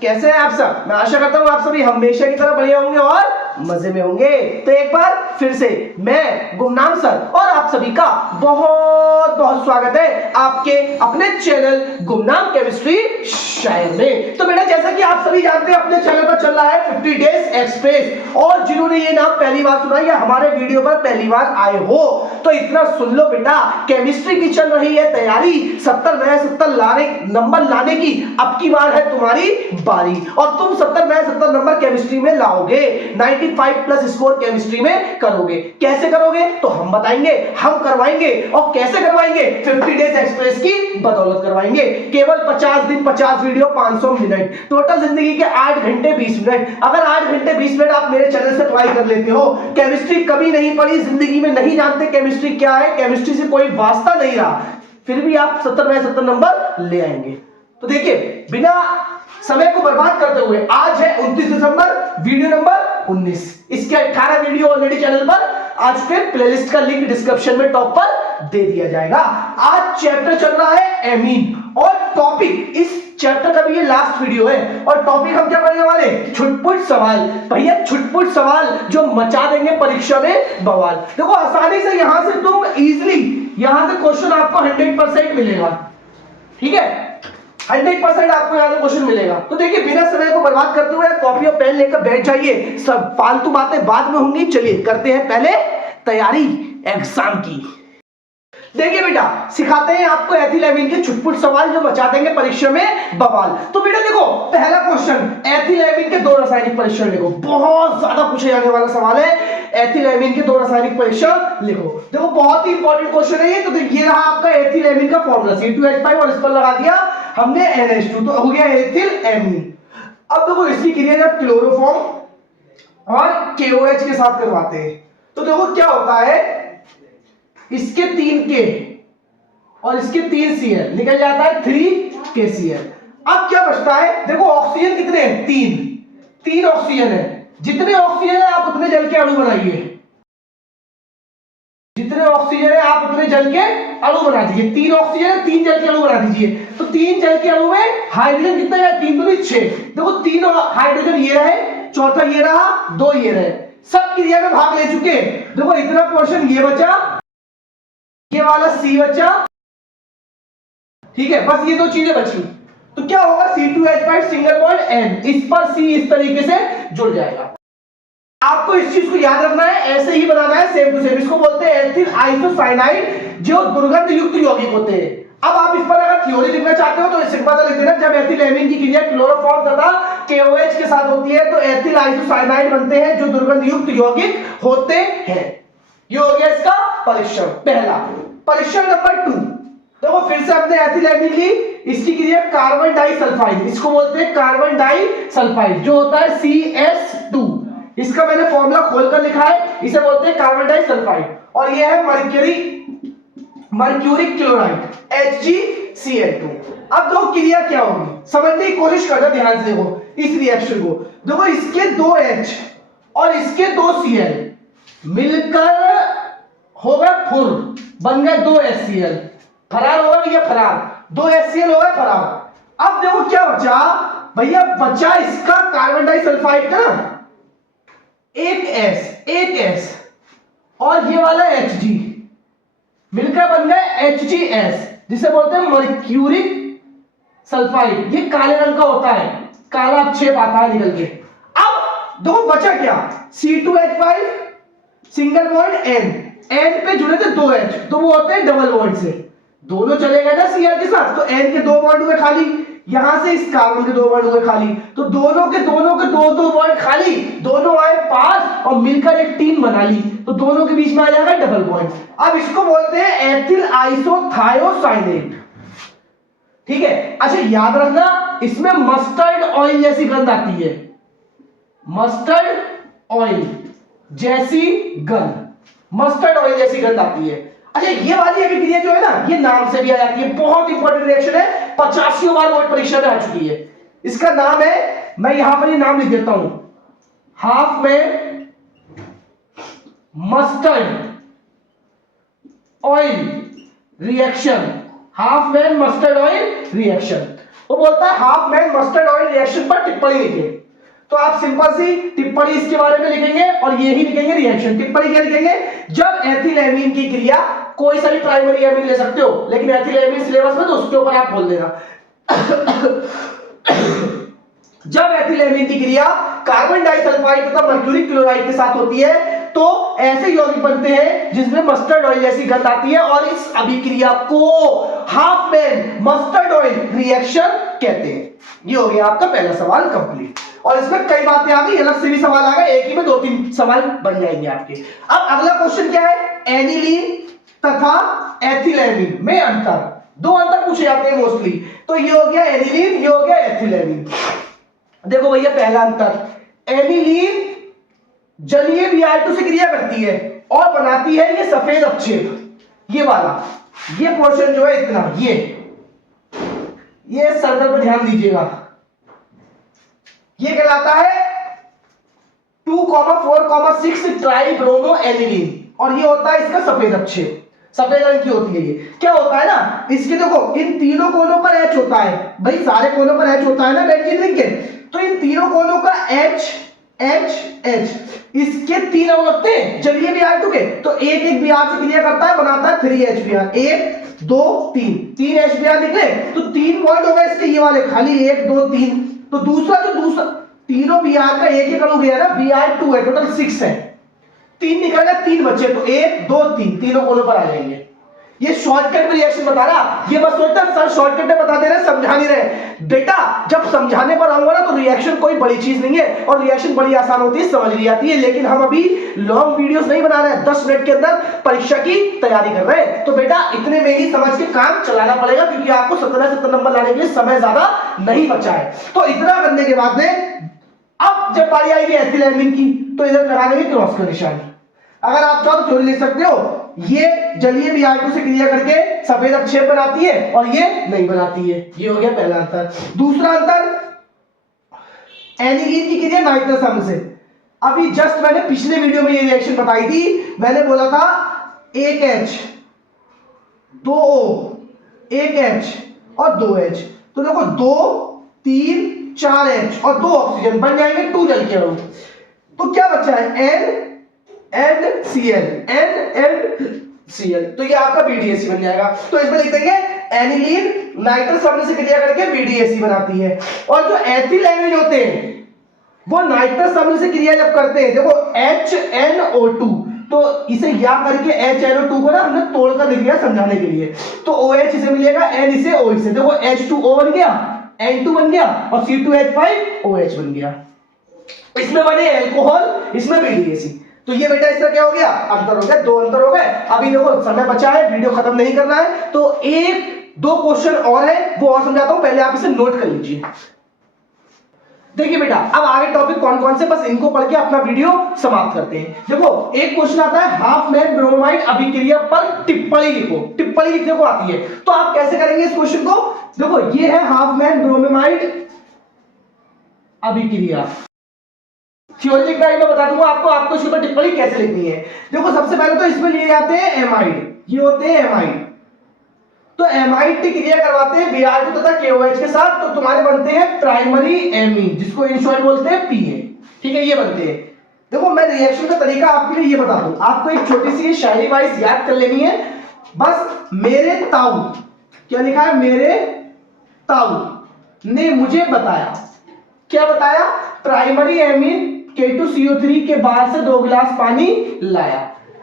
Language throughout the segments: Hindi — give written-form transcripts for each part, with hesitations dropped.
कैसे हैं आप सब? मैं आशा करता हूँ आप सभी हमेशा की तरह बढ़िया होंगे और मजे में होंगे। तो एक बार फिर से मैं गुमनाम सर और आप सभी का बहुत बहुत स्वागत है आपके अपने चैनल गुमनाम केमिस्ट्री शायर में। तो बेटा जैसा कि आप सभी जानते हैं अपने चैनल पर चल रहा है 50 डेज एक्सप्रेस, और जिन्होंने ये नाम पहली बार सुना या हमारे वीडियो पर पहली बार आए हो तो इतना सुन लो बेटा, केमिस्ट्री की चल रही है तैयारी। 70 नए 70 नंबर लाने की अब की बार है तुम्हारी बारी, और तुम 70 नए 70 नंबर केमिस्ट्री में लाओगे, 95 प्लस स्कोर केमिस्ट्री में करोगे। कैसे करोगे तो हम बताएंगे, हम करवाएंगे। और कैसे करवाएंगे? 50 डेज एक्सप्रेस की बदौलत करवाएंगे। केवल 50 दिन 50 वीडियो 500 मिनट, टोटल जिंदगी के 8 घंटे 20 मिनट। अगर 8 घंटे 20 मिनट आप मेरे चैनल से ट्राई कर लेते हो, केमिस्ट्री कभी नहीं पढ़ी जिंदगी में, नहीं जानते केमिस्ट्री क्या है, केमिस्ट्री से कोई वास्ता नहीं रहा, फिर भी आप 70 में 70 नंबर ले आएंगे। तो देखिए बिना समय को बर्बाद करते हुए आज है 29 दिसंबर, वीडियो नंबर 19। इसके 18 वीडियो ऑलरेडी चैनल पर आ चुके हैं, प्लेलिस्ट का लिंक डिस्क्रिप्शन में टॉप पर दे दिया जाएगा। आज चैप्टर चल रहा है एमीन, और टॉपिक इस चैप्टर का भी ये लास्ट वीडियो है, और टॉपिक हम क्या पढ़ने वाले? छुटपुट सवाल। भैया छुटपुट सवाल जो मचा देंगे परीक्षा में बवाल। देखो आसानी से यहां से तुम इजीली यहां से क्वेश्चन आपको 100% मिलेगा, ठीक है, 100% आपको यहां से क्वेश्चन मिलेगा। तो देखिए बिना समय को बर्बाद करते हुए कॉपी और पेन लेकर बैठ जाइए, सब फालतू बातें बाद में होंगी। चलिए करते हैं पहले तैयारी एग्जाम की। देखिए बेटा सिखाते हैं आपको एथिलेमिन के छुटपुट सवाल जो मचा देंगे परीक्षा में बवाल। तो बेटा देखो पहला क्वेश्चन, एथिलेमिन के 2 रासायनिक परीक्षण लिखो। बहुत ज्यादा पूछे जाने वाला सवाल है, एथिलेमिन के 2 रासायनिक परीक्षण लिखो। देखो बहुत ही इंपॉर्टेंट क्वेश्चन है ये। तो ये रहा आपका एथिलेमिन का फॉर्मूला C2H5, और इस पर लगा दिया हमने NH2, तो हो गया एथिलेमिन। अब देखो इसकी क्रिया जब क्लोरोफॉर्म और KOH के साथ करवाते हैं तो देखो क्या होता है, इसके 3 K और इसके 3 Cl निकल जाता है 3 KCl। अब क्या बचता है? देखो ऑक्सीजन कितने हैं? 3 ऑक्सीजन है। जितने ऑक्सीजन है आप उतने जल के अणु बनाइए, जितने ऑक्सीजन है आप उतने जल के अणु बना दीजिए। 3 ऑक्सीजन है, 3 जल के अणु बना दीजिए। तो 3 जल के अणु में हाइड्रोजन कितने हैं? 3 दूनी 6। देखो 3 हाइड्रोजन ये रहे, चौथा ये रहा, 2 ये रहे, सब क्रिया में भाग ले चुके। देखो इतना पोर्शन ये बचा, ये वाला C बचा, ठीक है, बस ये 2 चीजें बची। तो क्या होगा? C2H5 सिंगल बॉन्ड N, इस पर C इस तरीके से जुड़ जाएगा। आपको इस चीज को याद रखना है, ऐसे ही बनाना है सेम टू सेम। इसको बोलते हैं एथिल आइसोसाइनाइड, जो दुर्गंध युक्त यौगिक होते हैं। अब आप इस पर अगर थ्योरी लिखना चाहते हो तो सिंपल सा लिख देना, जब एथिलेमिन की क्रिया क्लोरोफॉर्म तथा KOH के साथ होती है तो एथिल आइसोसाइनाइड बनते हैं जो दुर्गंध युक्त यौगिक होते हैं। ये हो गया इसका परीक्षण पहला। परीक्षण नंबर 2, देखो फिर से हमने एथिलेमिन ली, इसकी क्रिया कार्बन डाइसल्फाइड, इसको बोलते हैं कार्बन डाइसल्फाइड, जो होता है CS2। इसका मैंने फॉर्मूला खोलकर लिखा है, इसे बोलते हैं कार्बन डाइसल्फाइड। और ये है मर्क्यूरिक क्लोराइड HgCl2। अब दो क्रिया क्या होगी समझने की कोशिश करना, ध्यान से देखो इस रिएक्शन को। देखो इसके 2 H और इसके 2 Cl मिलकर होगा फुर, बन गए 2 HCl, फरार होगा भैया फरार, 2 HCl होगा फरार। अब देखो क्या बचा भैया, बचा इसका कार्बन डाइसल्फाइड का एक S और ये वाला Hg मिलकर बन गए HgS, जिसे बोलते हैं मर्क्यूरिक सल्फाइड। ये काले रंग का होता है, काला अपक्षेप आता है निकल के। अब दो बचा क्या? C2H5 सिंगल बॉन्ड N पे जुड़े थे 2 H, तो वो होते हैं डबल बॉन्ड से, दोनों चले गए ना Cl के साथ, तो N के 2 बॉन्ड हुए खाली, यहां से इस कार्बन के 2 बॉन्ड हुए खाली, तो दोनों के 2 बॉन्ड खाली, दोनों आए पास और मिलकर एक टीम बना ली, तो दोनों के बीच में आ जाएगा डबल बॉन्ड। अब इसको बोलते हैं एथिल आइसोथायोसाइनेट, ठीक है। अच्छा याद रखना इसमें मस्टर्ड ऑयल जैसी गंध आती है, मस्टर्ड ऑयल जैसी गंध, मस्टर्ड ऑयल जैसी गंध आती है। अच्छा ये वाली अभिक्रिया जो है ना, ये नाम से भी आ जाती है, बहुत इंपॉर्टेंट रिएक्शन है, 85 बार बोर्ड परीक्षा में आ चुकी है। इसका नाम है, मैं यहां पर ये नाम लिख देता हूं, half man mustard oil reaction, half man mustard oil reaction. वो बोलता है half man mustard oil reaction पर टिप्पणी लिखें। तो आप सिंपल सी टिप्पणी इसके बारे में लिखेंगे और ये ही लिखेंगे रिएक्शन। टिप्पणी क्या लिखेंगे? जब एथिलेमीन की क्रिया, कोई सा भी प्राइमरी एमीन ले सकते हो, लेकिन एथिलेमीन सिलेबस में तो उसके ऊपर आप बोल देना। जब एथिलेमीन की क्रिया कार्बन डाइसल्फाइड तथा मर्क्यूरिक क्लोराइड के साथ होती है तो ऐसे यौगिक बनते हैं जिसमें मस्टर्ड ऑयल जैसी गंध आती है, और इस अभिक्रिया को हाफमैन मस्टर्ड ऑयल रिएक्शन कहते हैं। ये हो गया आपका पहला सवाल कंप्लीट। और इसमें कई बातें आ गई, अलग से भी सवाल आ गए, एक ही में 2-3 सवाल बन जाएंगे आपके। अब अगला क्वेश्चन क्या है? एनिलीन तथा एथिलेमीन में अंतर, दो अंतर पूछे जाते हैं मोस्टली। तो ये हो गया एनिलीन, ये हो गया एथिलेमीन। देखो भैया पहला अंतर, एनिलीन जलीय Br2 से क्रिया करती है और बनाती है ये सफेद अवक्षेप, ये वाला, ये पोर्शन जो है इतना, ये सर्कल पर ध्यान दीजिएगा, ये कहलाता है 2,4,6 ट्राइब्रोमो एनिलीन, और ये होता है इसका सफेद अवक्षेप, सफेद रंग की होती है। ये क्या होता है ना, इसके देखो इन तीनों कोनों पर H होता है, भाई सारे कोनों पर H होता है ना बेंजीन रिंग के, तो इन तीनों कोनों का H H H, इसके 3 अणु लगते हैं जलीय Br2 के, तो एक एक Br से क्रिया करता है, बनाता है 3HBr, 1 2 3 HBr निकले, तो 3 पॉइंट हो गए इसके ये वाले, खाली 1 2 3। तो दूसरा तीनों Br का एक एक अणु गया ना, Br2 है, टोटल 6 है, 3 निकल गया, 3 बचे, तो 1 2 3 तीनों कोनों पर आ जाएंगे। ये शॉर्टकट में रिएक्शन बता रहा, ये बस सोचता सर शॉर्टकट में बता दे रहे, समझा नहीं रहे। बेटा जब समझाने पर आऊंगा ना तो रिएक्शन कोई बड़ी चीज नहीं है, और रिएक्शन बड़ी आसान होती है, समझ ली जाती है, लेकिन हम अभी लॉन्ग वीडियोस नहीं बना रहे हैं, 10 मिनट के अंदर परीक्षा की तैयारी कर रहे हैं। तो बेटा इतने में ही समझ के काम चलाना पड़ेगा, क्योंकि आपको 70 नंबर लाने के लिए समय ज्यादा नहीं बचा है। तो इतना करने के बाद में अब जब बारी आएगी एथिलेमीन की, तो इधर लगा देंगे क्रॉस का निशान। अगर आप चाहो तो थ्योरी लिख सकते हो, ये जलीय Br2 से क्रिया करके सफेद अवक्षेप बनाती है और ये नहीं बनाती है। ये हो गया पहला अंतर। दूसरा अंतर, एनिलीन की क्रिया नाइट्रस अम्ल से। अभी जस्ट मैंने पिछले वीडियो में ये रिएक्शन बताई थी, मैंने बोला था 1 H 2 O 1 H और 2 H, तो देखो 2 3 4 H और 2 ऑक्सीजन बन जाएंगे 2 जल के अणु। तो क्या बचा है? N and Cl, N and Cl, तो ये आपका BDAC बन जाएगा। तो इसमें लिख देंगे एनिलीन नाइट्रस अम्ल से क्रिया करके BDAC बनाती है, और जो एथिलेमीन होते हैं वो नाइट्रस अम्ल से क्रिया जब करते हैं, देखो HNO2, तो इसे याद करके HNO2 को ना हमने तोड़कर लिख दिया समझाने के लिए, तो OH इसे मिलेगा, N इसे O से, देखो H2O बन गया, N2 बन गया और C2H5OH बन गया। इसमें बने अल्कोहल, इसमें BDAC। तो ये बेटा इसका क्या हो गया? अंतर हो गया, 2 अंतर हो गए। अभी देखो समय बचा है, वीडियो खत्म नहीं करना है, तो 1-2 क्वेश्चन और है, वो और समझाता हूं, पहले आप इसे नोट कर लीजिए। देखिए बेटा अब आगे टॉपिक कौन कौन से, बस इनको पढ़ के अपना वीडियो समाप्त करते हैं। देखो एक क्वेश्चन आता है, हाफमैन ब्रोमाइड अभिक्रिया पर टिप्पणी लिखो। टिप्पणी लिखने को आती है, तो आप कैसे करेंगे इस क्वेश्चन को? देखो ये है हाफमैन ब्रोमाइड अभिक्रिया, थ्योरेटिक टाइप में बता दूंगा आपको इसके ऊपर टिप्पणी कैसे लिखनी है। देखो सबसे पहले तो इसमें लिए जाते हैं एमाइड, ये होते हैं एमाइड, तो एमाइड की क्रिया करवाते हैं Br2 तथा KOH के साथ, तो तुम्हारे बनते हैं प्राइमरी एमीन, जिसको इन शॉर्ट बोलते हैं PA, ठीक है, ये बनते हैं। देखो मैं रिएक्शन का तरीका आपके लिए ये बता दूं, आपको एक छोटी सी शायरी वाइज याद कर लेनी है, बस मेरे ताऊ, क्या लिखा है? मेरे ताऊ ने मुझे बताया, क्या बताया? प्राइमरी एमीन K2CO3 के बाद से 2 गिलास पानी लाया।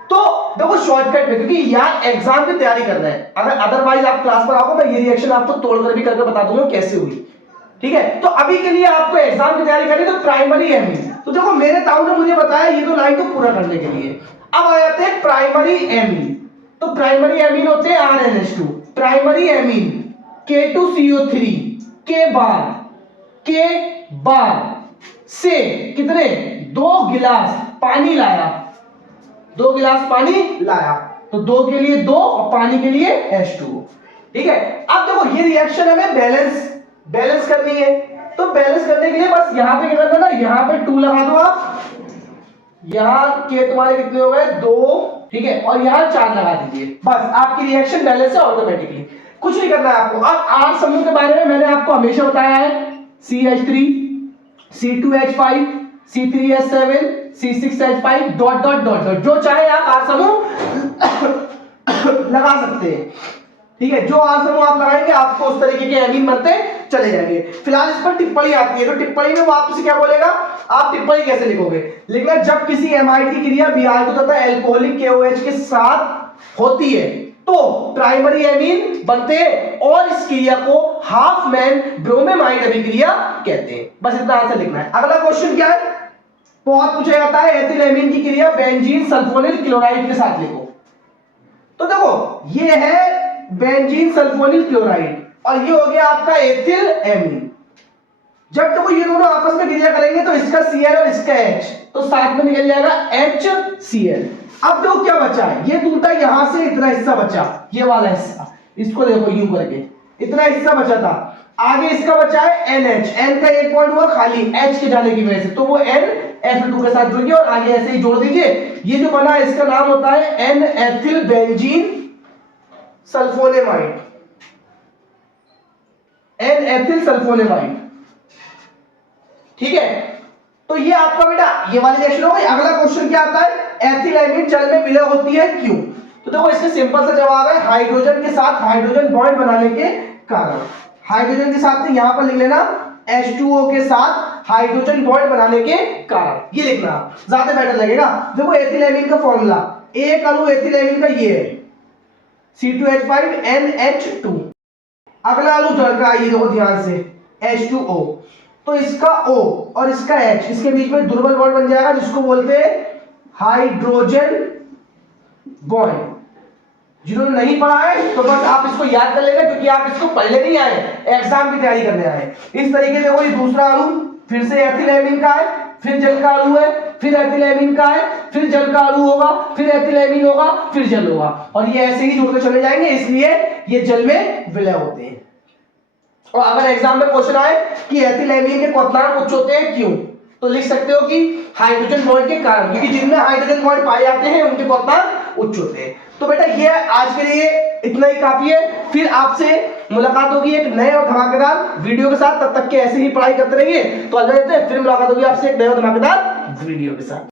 तो देखो शॉर्टकट में, क्योंकि यार एग्जाम की तैयारी कर रहे हैं, अगर अदरवाइज आप क्लास पर आओगे मैं ये रिएक्शन आपको तोड़कर भी करके बता दूंगा कैसे हुई, ठीक है। तो अभी के लिए आपको एग्जाम की तैयारी करनी, तो प्राइमरी एमीन, तो देखो मेरे ताऊ ने मुझे बताया, ये तो लाइन को पूरा करने के लिए। अब आ जाते हैं प्राइमरी एमीन, तो प्राइमरी एमीन होते हैं RNH2, प्राइमरी एमीन K2CO3 के बाद से कितने? 2 गिलास पानी लाया, 2 गिलास पानी लाया, तो 2 के लिए 2 और पानी के लिए H2O, ठीक है। अब देखो ये रिएक्शन हमें बैलेंस करनी है, तो बैलेंस करने के लिए बस यहाँ पे क्या करना है ना, यहाँ पे 2 लगा दो आप, यहाँ के तुम्हारे कितने हो गए? 2, ठीक है, और यहाँ 4 लगा दीजिए, बस आपकी रिएक्शन बैलेंस है ऑटोमेटिकली, कुछ नहीं करना है आपको। अब R समूह के बारे में मैंने आपको हमेशा बताया है, CH3, C2H5, C3H7, C6H5 dot dot dot dot, जो चाहे आप आर समूह लगा सकते हैं। ठीक है, जो आर समूह आप लगाएंगे आपको उस तरीके के एमीन बनते चले जाएंगे। फिलहाल इस पर टिप्पणी आती है, तो टिप्पणी में वो आपसे क्या बोलेगा, आप टिप्पणी कैसे लिखोगे, लिखना जब किसी एमाइड की क्रिया Br2 तथा एल्कोहलिक KOH के साथ होती है तो प्राइमरी एमीन बनते हैं और इस क्रिया को हाफ मैन ब्रोमेमाइड अभिक्रिया कहते हैं। बस इतना आंसर लिखना है। अगला क्वेश्चन क्या है, बहुत पूछा जाता है एथिल एमीन की क्रिया बेंजीन सल्फोनिल क्लोराइड के साथ लिखो। तो देखो ये है बेंजीन सल्फोनिल क्लोराइड और ये हो गया आपका एथिल एमीन। जब देखो ये दोनों आपस में क्रिया करेंगे तो इसका Cl और इसका H तो साथ में निकल जाएगा HCl। अब देखो क्या बचा है, ये टूटा यहां से इतना हिस्सा बचा, ये वाला हिस्सा, इसको देखो यूं करके इतना हिस्सा बचा था, आगे इसका बचा है NH, N का एक पॉइंट हुआ खाली H के जाने की वजह से, तो वो N F2 के साथ जुड़ गया और आगे ऐसे ही जोड़ दीजिए। ये जो बना है इसका नाम होता है N ethyl benzene sulphonamide, N ethyl sulphonamide. ठीक है, तो ये आपका बेटा ये वाली रिएक्शन हो गई। अगला क्वेश्चन क्या आता है, एथिल एमीन जल में विलय होती है क्यों। तो देखो इसका सिंपल सा जवाब है हाइड्रोजन के साथ हाइड्रोजन बॉन्ड बनाने के कारण। हाइड्रोजन के साथ यहां पर लिख लेना H2O के साथ हाइड्रोजन बॉन्ड बनाने के कारण, ये लिखना ज्यादा बेटर लगेगा। देखो एथिल एमीन का फॉर्मूला, एक अणु एथिल एमीन का ये है C2H5NH2। अगला अणु जल का, ये देखो ध्यान से H2O, तो इसका O और इसका H, इसके बीच में दुर्बल बॉन्ड बन जाएगा जिसको बोलते हैं हाइड्रोजन बॉन्ड। जिन्होंने नहीं पढ़ा है तो बस आप इसको याद कर लेना क्योंकि आप इसको पढ़ने नहीं आए, एग्जाम की तैयारी करने आए। इस तरीके से वही दूसरा अणु फिर से एथिल एमीन का है, फिर जल का अणु है, फिर एथिल एमीन का है, फिर जल का अणु होगा, फिर एथिल एमीन होगा, फिर जल होगा और ये ऐसे ही जुड़ते चले जाएंगे, इसलिए ये जल में विलय होते हैं। और अगर एग्जाम में क्वेश्चन आए कि एथिल एमीन के क्वथनांक उच्च होते हैं क्यों, तो लिख सकते हो कि हाइड्रोजन बॉन्ड के कारण, क्योंकि जिनमें हाइड्रोजन बॉन्ड पाए जाते हैं उनके क्वथनांक उच्च होते हैं। तो बेटा ये आज के लिए इतना ही काफी है, फिर आपसे मुलाकात होगी एक नए और धमाकेदार वीडियो के साथ। तब तक के ऐसे ही पढ़ाई करते रहिए। तो अगले फिर मुलाकात होगी आपसे एक नए और धमाकेदार वीडियो के साथ।